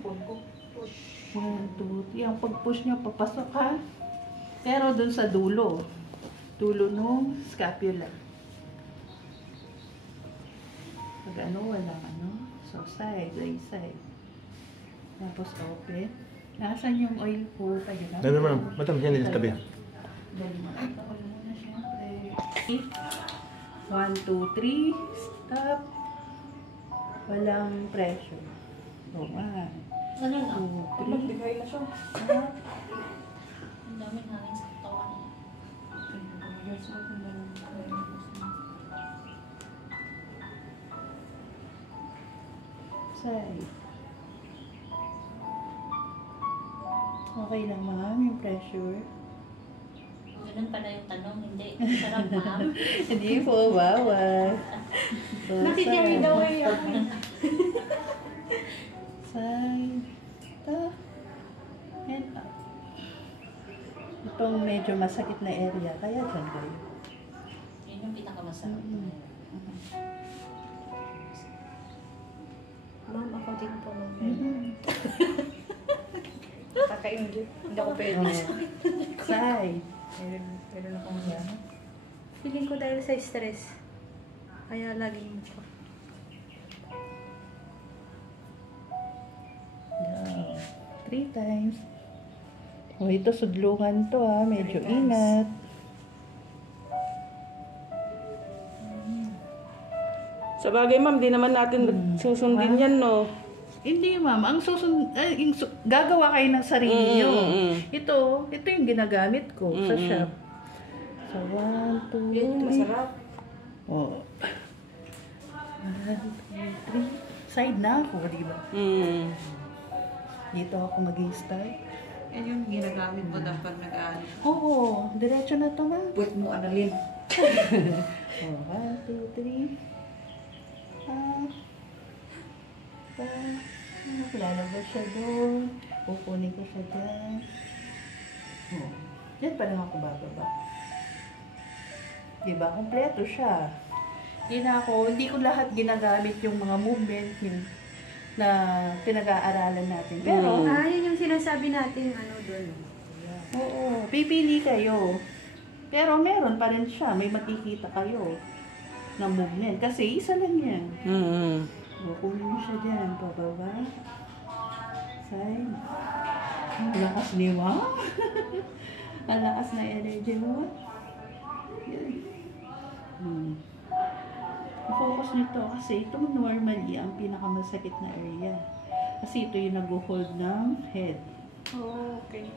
phone ko. Push. 1, 2, 3. Ang pag-push nyo, papasok ha. Pero dun sa dulo. Dulo nung scapula. Pag ano, walang ano. So, side. Tapos open. Nasaan yung oil po? Pagyan Dali naman. Madam, yan din sa tabi. Dali mo. Ito oil muna syempre. 1, 2, 3. Stop. Walang pressure. So, 1, 2, 3. Magbigay na siya. Stop. Ang daming hangin sa katawan niya. Side. Okay lang ma'am, yung pressure. Ganun pala yung tanong, hindi. Sarap, ma'am. Hindi po, bawal. So, Nakikimi daw eh ako. Side. Stop. And up. Itong medyo masakit na area, kaya dyan kayo. Yun yung pinakamasarap. Ma'am, ako din po. Mm-hmm. Kaka-English. Hindi ako pwede. Side. Meron akong yan. Feeling ko dahil sa stress. Kaya laging ko. Down. 3 times. O, ito sudlungan to ha. Medyo ingat. Sa bagay, ma'am, di naman natin susundin yan, no? Hindi ma'am. Ang gagawa kayo ng sarili nyo. Ito yung ginagamit ko sa shop. So, 1, 2, 3. Yan yung masarap. O. 1, 2, 3. Side na ako, di ba? Dito ako mag-i-start. Yan yung ginagamit mo dapat nag-aan. Oo, diretso na to ma'am. Pwede mo analin. O, 1, 2, 3. Lalabas siya doon. Pupunin ko siya dyan. Oh. Diyan pa lang ako bababa. Diba? Kompleto siya. Hindi ko lahat ginagamit yung mga movement yung na pinag-aaralan natin. Pero, Yun yung sinasabi natin doon. oo, pipili kayo. Pero meron pa rin siya. May makikita kayo na movement. Kasi isa lang yan. Kunin mo siya dyan. Pababa. Side. Ang lakas ni Ma'am. Ang lakas na energy mo. Yan. Focus nito kasi ito normally ang pinakamasakit na area. Kasi ito yung nag-hold ng head. Oh, okay.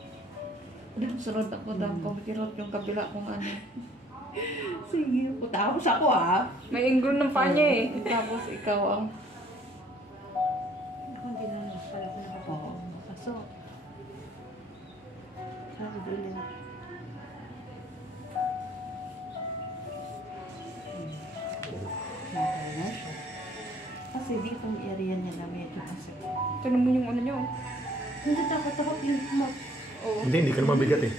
Hindi ko sarap ako dahil kumikirot yung kabila kung ano. Sige, tapos ako May inggol ng panya eh. Tapos ikaw ang... Hindi na pala ko Oo, pasok. Sabi ulit. Nakaya na siya. Kasi dito ang area niya na medyo masakit. Tanong mo yung ano nyo. Natatakot yung kumap. Hindi ka naman bigat eh.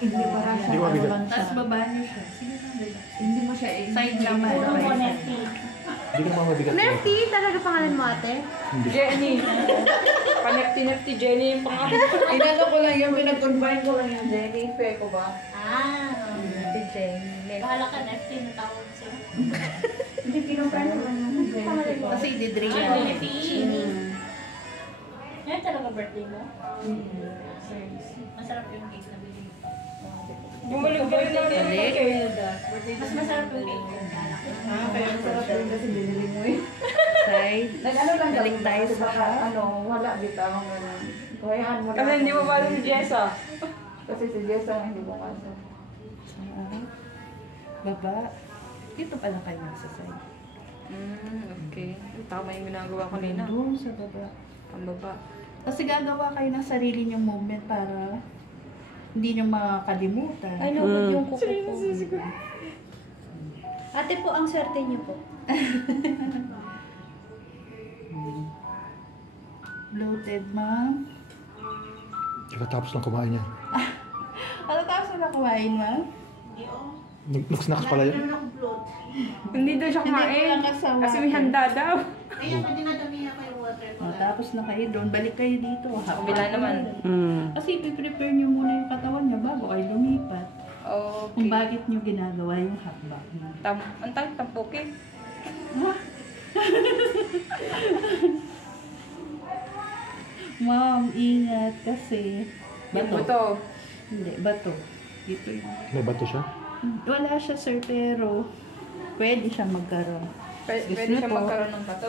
Hindi para Hindi ko mabigat. Tapos baba niyo siya. Sige lang, relax. Hindi mo siya Side naman. Puro Okay. mo neti. Hindi ka naman mabigat. Nerty? Talaga pangalan mo ate? Jenny. Panefti-nefti Jenny yung pangalan. Inano ko lang yung pinag-combine ko lang yung Jenny. Fair ko ba? Si Jenny. Bahala ka, neti, natawag sila. Hindi kinumpara naman yung pangalan mo. Kasi didrain Ay, mo. neti. Yan talaga birthday mo? Masarap yung cake na bili. Bumalik ba yun natin? Mas masarap yung cake. Kaya masarap yun kasi binili mo eh. Side. Nag-ano lang Balik tayo sa baka, wala bitaw ng ganun. Kayaan mo Kasi hindi mo pala si Jessa. Kasi si Jessa ang hindi mo kasi. Baba. Dito pala kayo sa side. Okay. Tama yung ginagawa ko kanina. Doon sa baba. Ang baba. Kasi gagawa kayo ng sarili niyong movement para hindi niyo makakalimutan. Ay, lukot yung kuko ko. Ate po, ang swerte niyo po. Bloated, ma'am. Ikatapos lang kumain yan. Ano tapos na kumain, ma'am? Hindi, oh. Nag-snacks pala yun. Naman ako bloat. Hindi daw siya Hindi ko kumain. lang kasama. Kasi may handa daw. Ayan, pwede na damihan kayo. Tapos na kayo doon, balik kayo dito. Kabila naman. Kasi ipiprepare nyo muna yung katawan nyo bago kayo lumipat. Kung Okay. bakit nyo ginagawa yung hakbang. Ang tawag, tampukin. Ma'am, ingat kasi. Bato. Buto. Hindi, bato. Dito yung... May bato siya? Wala siya sir, pero pwede siya magkaroon. Pwede Gusto siya po. magkaroon ng bato.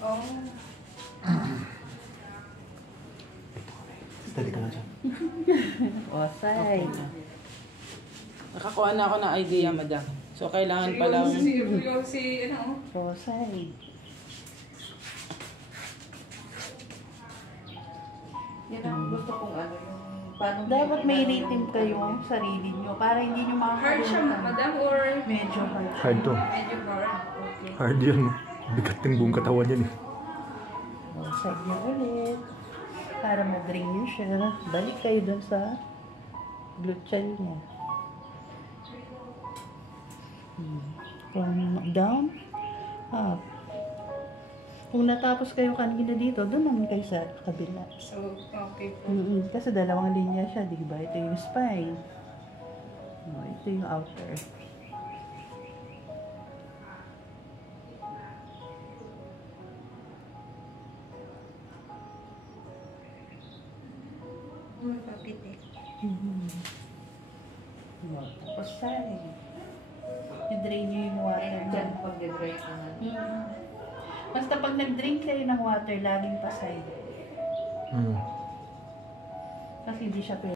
Oh. Steady ka na dyan. Osay. Nakakuha na ako ng idea, madam. So, kailangan palang... Si ano? Osay. Yan ang gusto kong ano, yung paano Dapat may rhythm kayo sarili nyo para hindi nyo Hard siya, makakalimutan. madam, or Medyo hard. Hard to. medyo hard? Okay. Hard yan. Bigat yung buong katawan yan eh. Osay nyo ulit. Para ma-drain nyo siya. Balik kayo dun sa gluteal niya. From down, up. Kung natapos kayo kanina dito, doon naman kayo sa kabila. So, okay po. Kasi dalawang linya siya, di ba? Ito yung spine. Ito yung outer. Bakit eh? Tapos tayo. I-drain nyo yung water Diyan dyan. pag-dry ko na. Basta pag nag-drink kayo ng water, laging pasay. Hmm. Kasi hindi siya pwede.